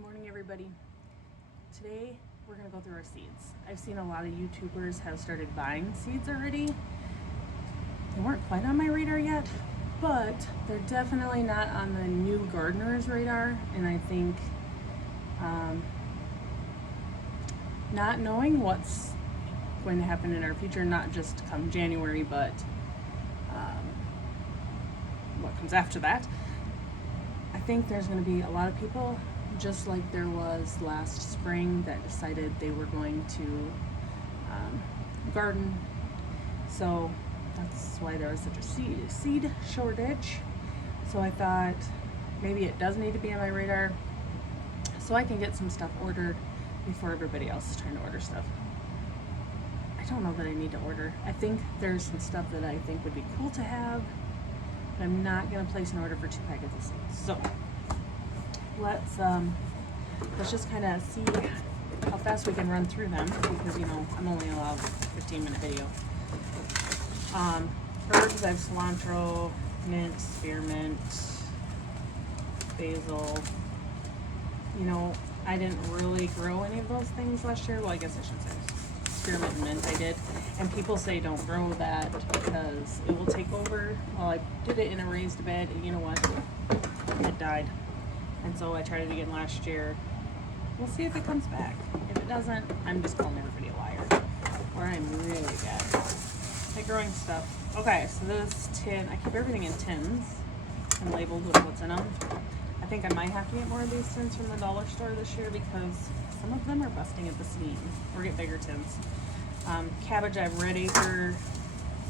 Good morning, everybody. Today we're going to go through our seeds. I've seen a lot of YouTubers have started buying seeds already. They weren't quite on my radar yet, but they're definitely not on the new gardener's radar. And I think not knowing what's going to happen in our future, not just come January, but what comes after that. I think there's going to be a lot of people, just like there was last spring, that decided they were going to garden. So that's why there was such a seed shortage. So I thought maybe it does need to be on my radar so I can get some stuff ordered before everybody else is trying to order stuff. I don't know that I need to order. I think there's some stuff that I think would be cool to have, but I'm not going to place an order for 2 packets of seeds. So let's just kind of see how fast we can run through them, because I'm only allowed a 15-minute video. Herbs, I have cilantro, mint, spearmint, basil. I didn't really grow any of those things last year. Well, I guess I should say spearmint and mint I did. And people say don't grow that because it will take over. Well, I did it in a raised bed, and you know what? It died. And so I tried it again last year. We'll see if it comes back. If it doesn't, I'm just calling everybody a liar. Or I'm really bad at growing stuff. Okay, so this tin, I keep everything in tins and labeled with what's in them. I think I might have to get more of these tins from the dollar store this year because some of them are busting at the seam. Or get bigger tins. Cabbage, I have red acre,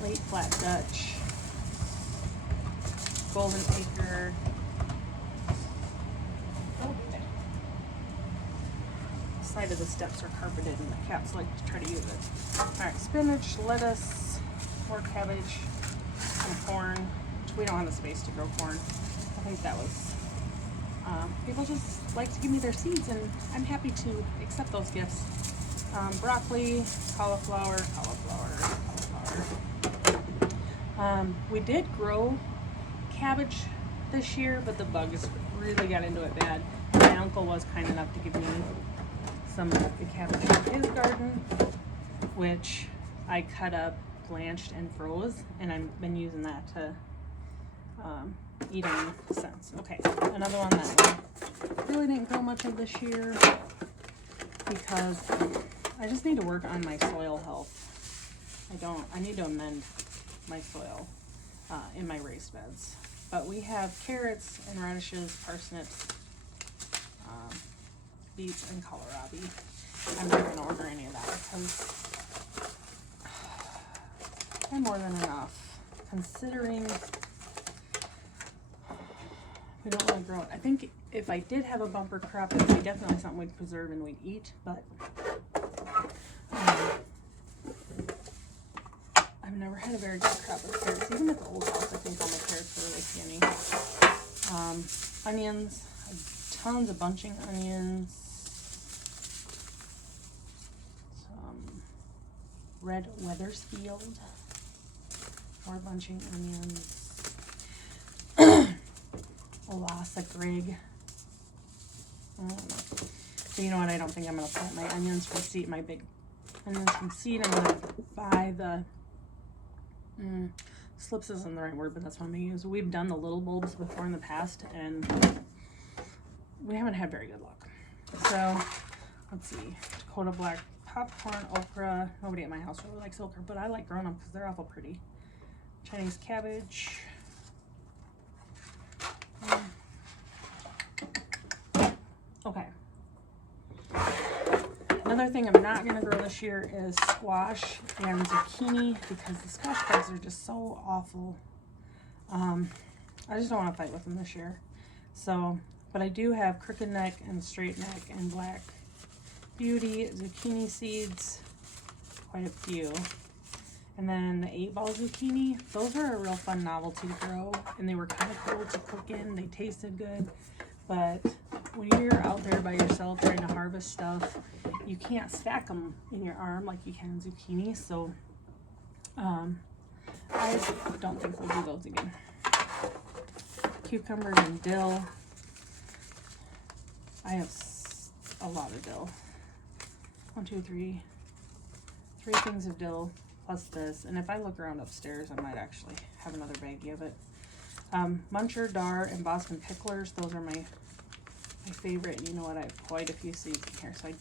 late flat Dutch, golden acre. Side of the steps are carpeted and the cats like to try to use it. Alright, spinach, lettuce, more cabbage, and corn, which we don't have the space to grow corn. I think that was, people just like to give me their seeds, and I'm happy to accept those gifts. Broccoli, cauliflower. We did grow cabbage this year, but the bugs really got into it bad. My uncle was kind enough to give me some of the cabbage in his garden, which I cut up, blanched, and froze, and I've been using that to eat on since. Okay, another one that I really didn't grow much of this year because I just need to work on my soil health. I need to amend my soil in my raised beds. But we have carrots and radishes, parsnips, beets, and kohlrabi. I'm not going to order any of that because I'm more than enough, considering we don't really grow it. I think if I did have a bumper crop, it would be definitely something we'd preserve and we'd eat, but I've never had a very good crop of carrots. Even at the old house, I think all my carrots were really skinny. Onions, tons of bunching onions. Red Weathersfield, more bunching onions, Lhasa Grig. So you know what? I don't think I'm gonna plant my onions from seed. My big onions from seed. I'm gonna buy the slips isn't the right word, but that's what I'm gonna use. We've done the little bulbs before in the past, and we haven't had very good luck. So let's see, Dakota Black, popcorn, okra. Nobody at my house really likes okra, but I like growing them because they're awful pretty. Chinese cabbage. Okay. Another thing I'm not going to grow this year is squash and zucchini because the squash bugs are just so awful. I just don't want to fight with them this year. So, but I do have crooked neck and straight neck and black beauty zucchini seeds, quite a few. And then the 8-ball zucchini, those are a real fun novelty to grow, and they were kind of cool to cook in. They tasted good, but when you're out there by yourself trying to harvest stuff, you can't stack them in your arm like you can zucchini. So I don't think we'll do those again. Cucumbers and dill. I have a lot of dill. 1, 2, 3. 3 things of dill plus this. And if I look around upstairs, I might actually have another baggie of it. Muncher, Dar, and Boston Picklers. Those are my favorite. And you know what? I have quite a few seeds in here, so I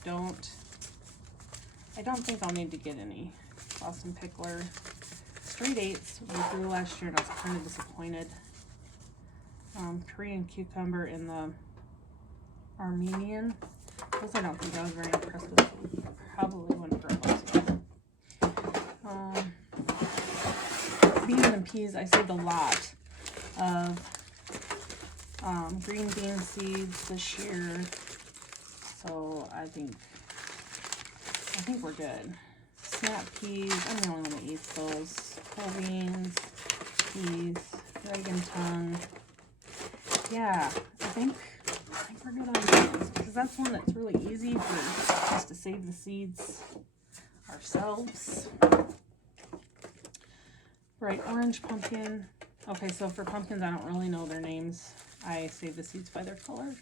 don't think I'll need to get any. Boston Pickler. Straight 8s we grew last year, and I was kind of disappointed. Korean cucumber and the Armenian. Those I don't think I was very impressed with. Probably wouldn't grow those. Beans and peas, I saved a lot of green bean seeds this year, so I think we're good. Snap peas, I'm the only one that eats those. Whole beans, peas, dragon tongue. Yeah, I think we're good on those, because that's one that's really easy for us to save the seeds ourselves. Bright orange pumpkin. Okay, so for pumpkins, I don't really know their names. I save the seeds by their color.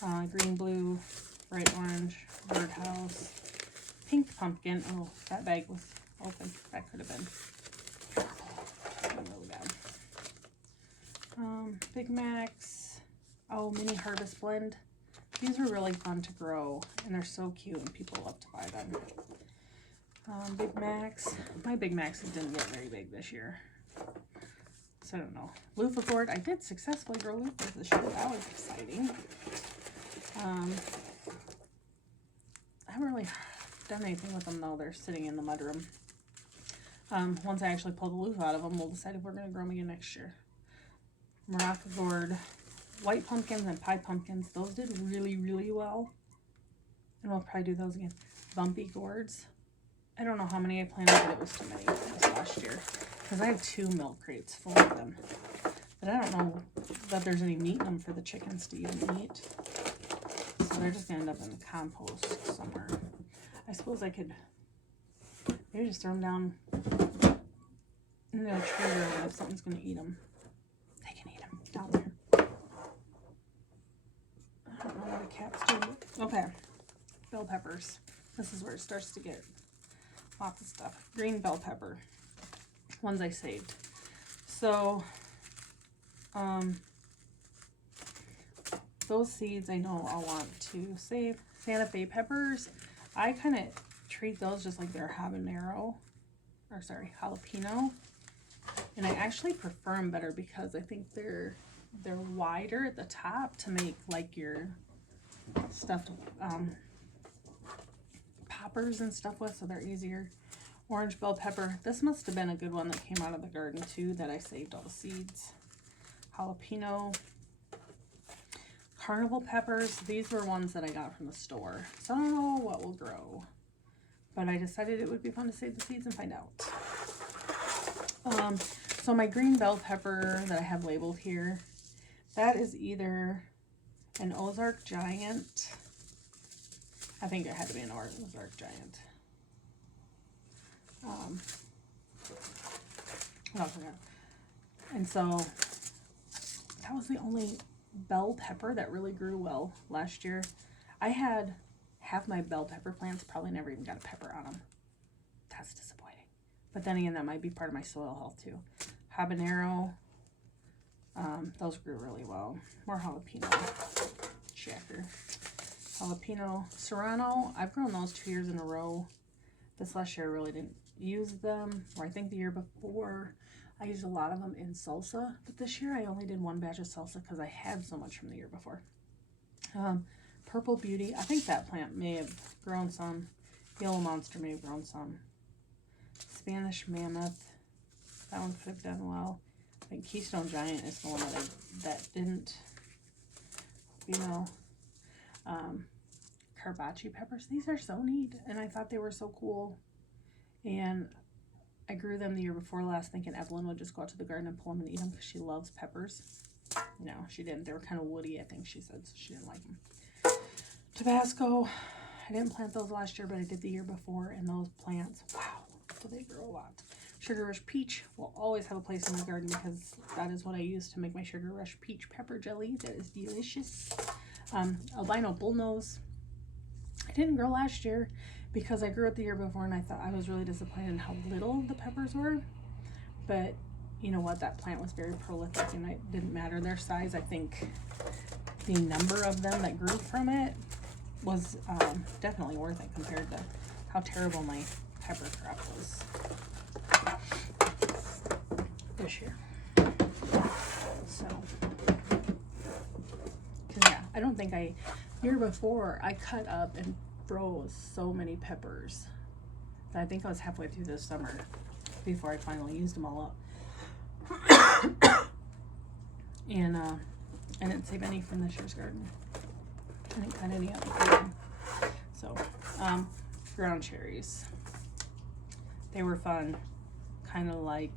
Green, blue, bright orange, birdhouse, pink pumpkin. Oh, that bag was open. That could have been really bad. Big Macs. Oh, mini harvest blend. These are really fun to grow, and they're so cute, and people love to buy them. Big Macs. My Big Macs didn't get very big this year, so I don't know. Loofah gourd. I did successfully grow loofahs this year. That was exciting. I haven't really done anything with them, though. They're sitting in the mudroom. Once I actually pull the loofah out of them, we'll decide if we're going to grow them again next year. Morocco gourd. White pumpkins and pie pumpkins. Those did really, really well. And we'll probably do those again. Bumpy gourds. I don't know how many I planted, but it was too many this last year. Because I have 2 milk crates full of them. But I don't know that there's any meat in them for the chickens to even eat. So they're just going to end up in the compost somewhere. I suppose I could maybe just throw them down in a tree room if something's going to eat them. They can eat them down there. I don't know what a cat's doing. Okay. Bell peppers. This is where it starts to get lots of stuff. Green bell pepper. Ones I saved. So, those seeds I know I'll want to save. Santa Fe peppers. I kind of treat those just like they're jalapeno. And I actually prefer them better because I think they're wider at the top to make like your stuffed poppers and stuff with, so they're easier. Orange bell pepper. This must have been a good one that came out of the garden too, that I saved all the seeds. Jalapeno. Carnival peppers. These were ones that I got from the store, so I don't know what will grow, but I decided it would be fun to save the seeds and find out. So my green bell pepper that I have labeled here, that is either an Ozark Giant. I think it had to be an Ozark Giant. What else I got? And so that was the only bell pepper that really grew well last year. I had half my bell pepper plants probably never even got a pepper on them. That's disappointing. But then again, that might be part of my soil health too. Habanero. Those grew really well. More jalapeno. Checker. Jalapeno. Serrano. I've grown those 2 years in a row. This last year I really didn't use them. Or I think the year before I used a lot of them in salsa. But this year I only did 1 batch of salsa because I had so much from the year before. Purple Beauty. I think that plant may have grown some. Yellow Monster may have grown some. Spanish Mammoth. That one could have done well. I think Keystone Giant is the one that didn't, you know. Carbachi peppers. These are so neat, and I thought they were so cool. And I grew them the year before last, thinking Evelyn would just go out to the garden and pull them and eat them because she loves peppers. No, she didn't. They were kind of woody, I think she said, so she didn't like them. Tabasco. I didn't plant those last year, but I did the year before, and those plants, wow, so they grow a lot. Sugar Rush Peach will always have a place in the garden because that is what I use to make my Sugar Rush Peach pepper jelly. That is delicious. Albino bullnose. I didn't grow last year because I grew it the year before, and I thought I was really disappointed in how little the peppers were. But you know what? That plant was very prolific, and it didn't matter their size. I think the number of them that grew from it was definitely worth it compared to how terrible my pepper crop was this year. So, yeah, I don't think year before I cut up and froze so many peppers that I think I was halfway through this summer before I finally used them all up. And I didn't save any from this year's garden. I didn't cut any up. So, ground cherries. They were fun, kind of like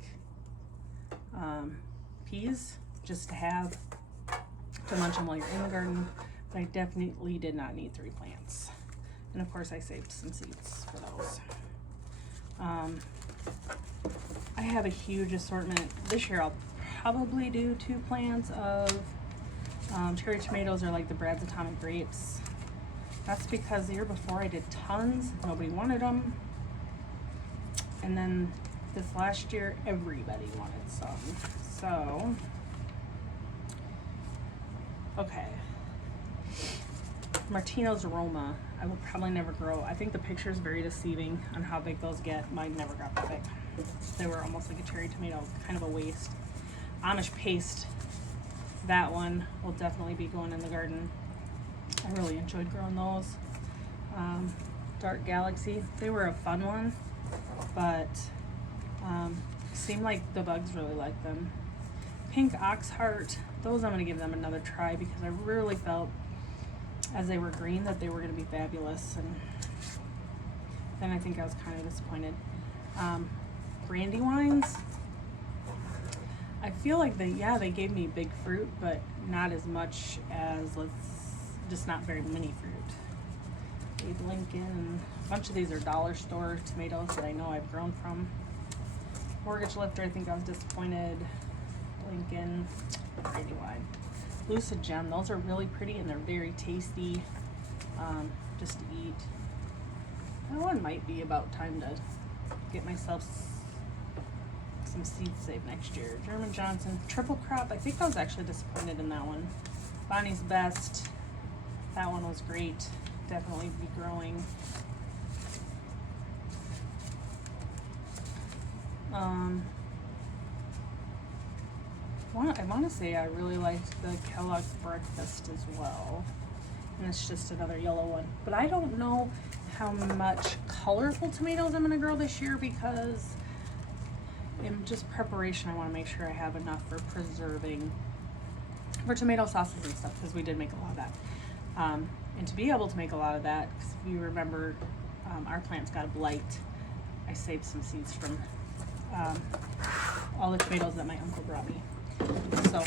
peas, just to have to munch them while you're in the garden. But I definitely did not need 3 plants. And of course I saved some seeds for those. I have a huge assortment. This year I'll probably do 2 plants of cherry tomatoes, or like the Brad's Atomic Grapes. That's because the year before I did tons, nobody wanted them. And then this last year, everybody wanted some. So, okay. Martino's Aroma, I will probably never grow. I think the picture is very deceiving on how big those get. Mine never got that big. They were almost like a cherry tomato, kind of a waste. Amish Paste, that one will definitely be going in the garden. I really enjoyed growing those. Dark Galaxy, they were a fun one, but seemed like the bugs really liked them. Pink Oxheart, those I'm going to give them another try because I really felt as they were green that they were going to be fabulous, and then I think I was kind of disappointed. Brandywines, I feel like they gave me big fruit, but not as much as, just not very many fruit. Abe Lincoln, and a bunch of these are dollar store tomatoes that I know I've grown from. Mortgage Lifter, I think I was disappointed. Lincoln, Brandywine. Lucid Gem, those are really pretty and they're very tasty, just to eat. That one might be about time to get myself some seeds saved next year. German Johnson, Triple Crop, I think I was actually disappointed in that one. Bonnie's Best, that one was great, definitely be growing. I want to say I really liked the Kellogg's Breakfast as well, and it's just another yellow one. But I don't know how much colorful tomatoes I'm going to grow this year because in just preparation I want to make sure I have enough for preserving for tomato sauces and stuff, because we did make a lot of that. And to be able to make a lot of that, because if you remember, our plants got a blight, I saved some seeds from all the tomatoes that my uncle brought me. So,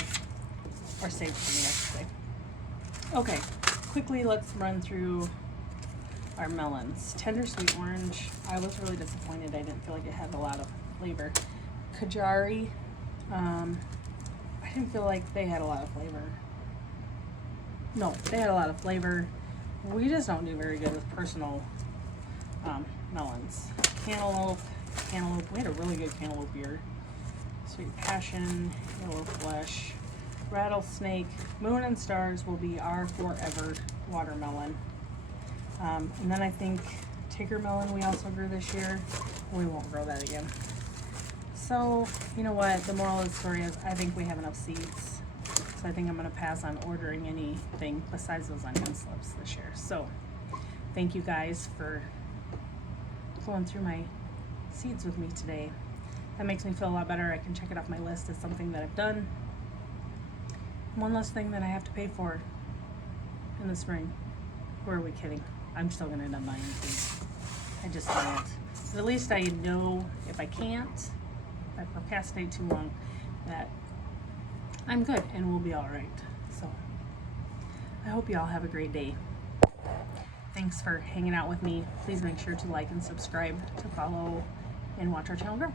or saved for me, I should say. Okay, quickly let's run through our melons. Tender Sweet Orange, I was really disappointed. I didn't feel like it had a lot of flavor. Kajari, I didn't feel like they had a lot of flavor. No, they had a lot of flavor. We just don't do very good with personal melons. Cantaloupe, we had a really good cantaloupe year. Sweet Passion, Yellow Flesh, Rattlesnake, Moon and Stars will be our forever watermelon. And then I think Tigger Melon we also grew this year. We won't grow that again. So, you know what, the moral of the story is I think we have enough seeds. So I think I'm going to pass on ordering anything besides those onion slips this year. So, thank you guys for going through my seeds with me today. That makes me feel a lot better. I can check it off my list as something that I've done. One less thing that I have to pay for in the spring. Who are we kidding? I'm still gonna end up buying seeds. I just can't. But at least I know if I can't, if I procrastinate too long, that I'm good and we'll be all right. So I hope you all have a great day. Thanks for hanging out with me. Please make sure to like and subscribe to follow and watch our channel grow.